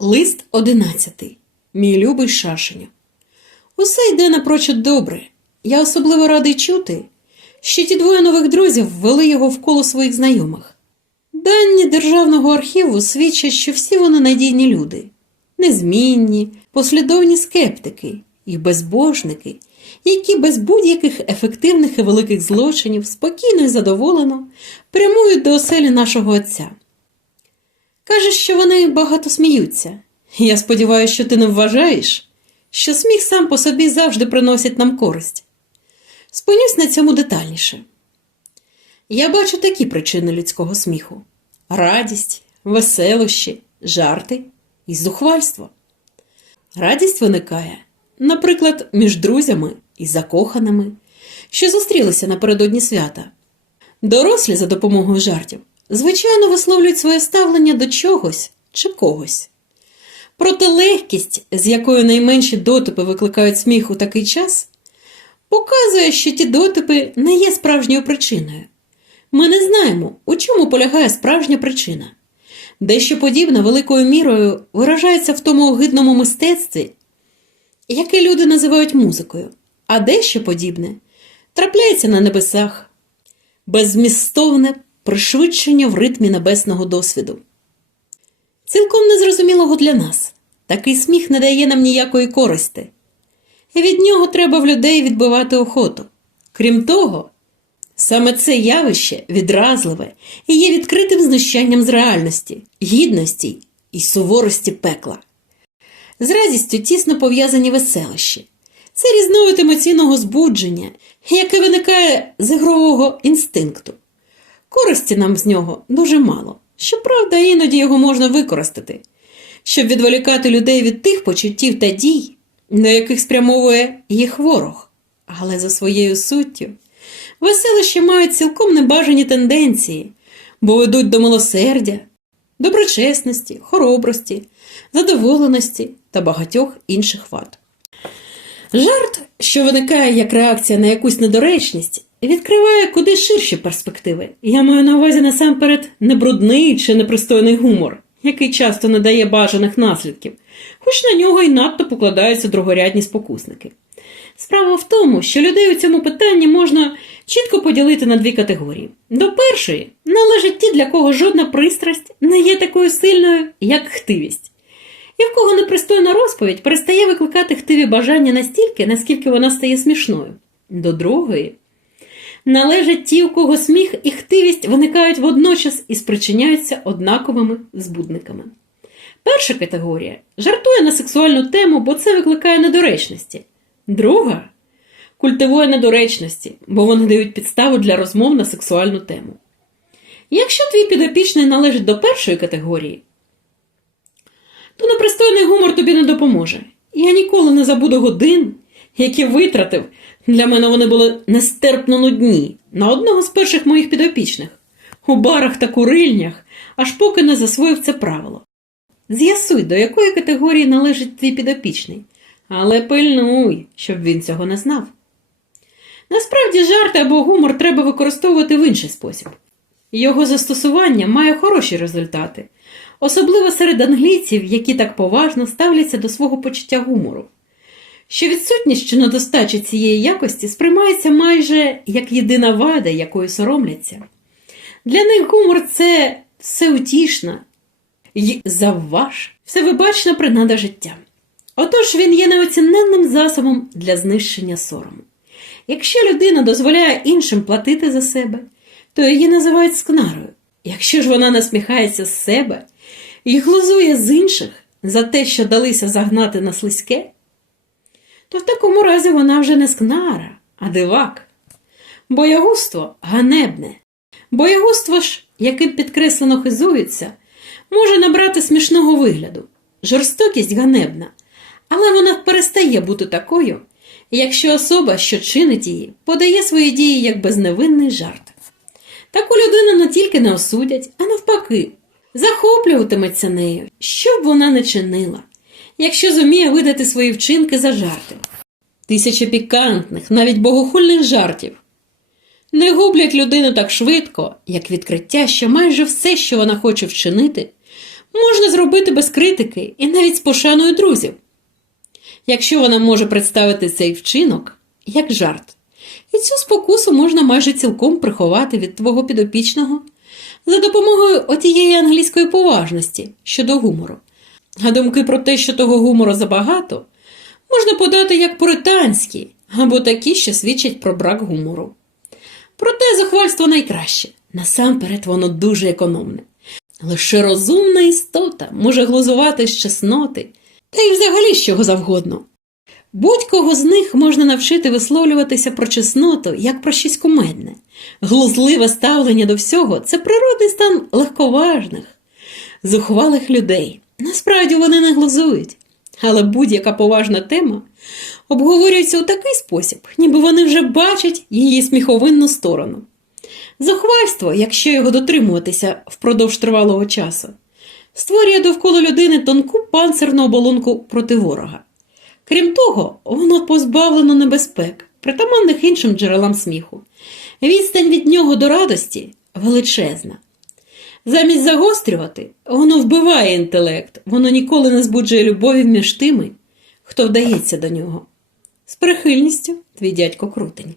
Лист одинадцятий. Мій любий Шашеню. Усе йде напрочуд добре. Я особливо радий чути, що ті двоє нових друзів ввели його в коло своїх знайомих. Дані Державного архіву свідчать, що всі вони надійні люди, незмінні, послідовні скептики і безбожники, які без будь-яких ефективних і великих злочинів спокійно і задоволено прямують до оселі нашого отця. Каже, що вони багато сміються. Я сподіваюся, що ти не вважаєш, що сміх сам по собі завжди приносить нам користь. Спинюсь на цьому детальніше. Я бачу такі причини людського сміху: радість, веселощі, жарти і зухвальство. Радість виникає, наприклад, між друзями і закоханими, що зустрілися напередодні свята. Дорослі за допомогою жартів, звичайно, висловлюють своє ставлення до чогось чи когось. Проте легкість, з якою найменші дотипи викликають сміх у такий час, показує, що ті дотипи не є справжньою причиною. Ми не знаємо, у чому полягає справжня причина. Дещо подібне великою мірою виражається в тому огидному мистецтві, яке люди називають музикою, а дещо подібне трапляється на небесах, беззмістовне пришвидшення в ритмі небесного досвіду. Цілком незрозумілого для нас. Такий сміх не дає нам ніякої користи. І від нього треба в людей відбивати охоту. Крім того, саме це явище відразливе і є відкритим знущанням з реальності, гідності і суворості пекла. З радістю тісно пов'язані веселощі. Це різновид емоційного збудження, яке виникає з ігрового інстинкту. Користі нам з нього дуже мало. Щоправда, іноді його можна використати, щоб відволікати людей від тих почуттів та дій, на яких спрямовує їх ворог. Але за своєю суттю веселища мають цілком небажані тенденції, бо ведуть до милосердя, доброчесності, хоробрості, задоволеності та багатьох інших вад. Жарт, що виникає як реакція на якусь недоречність, відкриває куди ширші перспективи. Я маю на увазі насамперед не брудний чи непристойний гумор, який часто не дає бажаних наслідків, хоч на нього й надто покладаються другорядні спокусники. Справа в тому, що людей у цьому питанні можна чітко поділити на дві категорії. До першої належить ті, для кого жодна пристрасть не є такою сильною, як хтивість. І в кого непристойна розповідь перестає викликати хтиві бажання настільки, наскільки вона стає смішною. До другої належать ті, у кого сміх і хтивість виникають водночас і спричиняються однаковими збудниками. Перша категорія жартує на сексуальну тему, бо це викликає недоречності. Друга культивує недоречності, бо вони дають підставу для розмов на сексуальну тему. Якщо твій підопічний належить до першої категорії, то непристойний гумор тобі не допоможе. Я ніколи не забуду годин, які витратив. Для мене вони були нестерпно нудні на одного з перших моїх підопічних, у барах та курильнях, аж поки не засвоїв це правило. З'ясуй, до якої категорії належить твій підопічний, але пильнуй, щоб він цього не знав. Насправді жарти або гумор треба використовувати в інший спосіб. Його застосування має хороші результати, особливо серед англійців, які так поважно ставляться до свого почуття гумору. Що відсутність чи недостача цієї якості сприймається майже як єдина вада, якою соромляться. Для них гумор це всеутішна і завваж, всевибачна принада життя. Отож він є неоціненним засобом для знищення сорому. Якщо людина дозволяє іншим платити за себе, то її називають скнарою. Якщо ж вона насміхається з себе і глузує з інших за те, що далися загнати на слизьке, то в такому разі вона вже не скнара, а дивак. Боягузтво ганебне. Боягузтво ж, яким підкреслено хизується, може набрати смішного вигляду. Жорстокість ганебна, але вона перестає бути такою, якщо особа, що чинить її, подає свої дії як безневинний жарт. Таку людину не тільки не осудять, а навпаки, захоплюватиметься нею, що б вона не чинила, якщо зуміє видати свої вчинки за жарти. Тисяча пікантних, навіть богохульних жартів. Не гублять людину так швидко, як відкриття, що майже все, що вона хоче вчинити, можна зробити без критики і навіть з пошаною друзів. Якщо вона може представити цей вчинок як жарт, і цю спокусу можна майже цілком приховати від твого підопічного за допомогою отієї англійської поважності щодо гумору. А думки про те, що того гумору забагато, можна подати як пуританські або такі, що свідчать про брак гумору. Проте захвальство найкраще. Насамперед воно дуже економне. Лише розумна істота може глузувати з чесноти, та й взагалі з чого завгодно. Будь-кого з них можна навчити висловлюватися про чесноту як про щось кумедне. Глузливе ставлення до всього це природний стан легковажних, зухвалих людей. Насправді вони не глузують, але будь-яка поважна тема обговорюється у такий спосіб, ніби вони вже бачать її сміховинну сторону. Захвальство, якщо його дотримуватися впродовж тривалого часу, створює довкола людини тонку панцирну оболонку проти ворога. Крім того, воно позбавлено небезпек, притаманних іншим джерелам сміху. Відстань від нього до радості величезна. Замість загострювати, воно вбиває інтелект, воно ніколи не збуджує любові між тими, хто вдається до нього. З прихильністю твій дядько Крутень.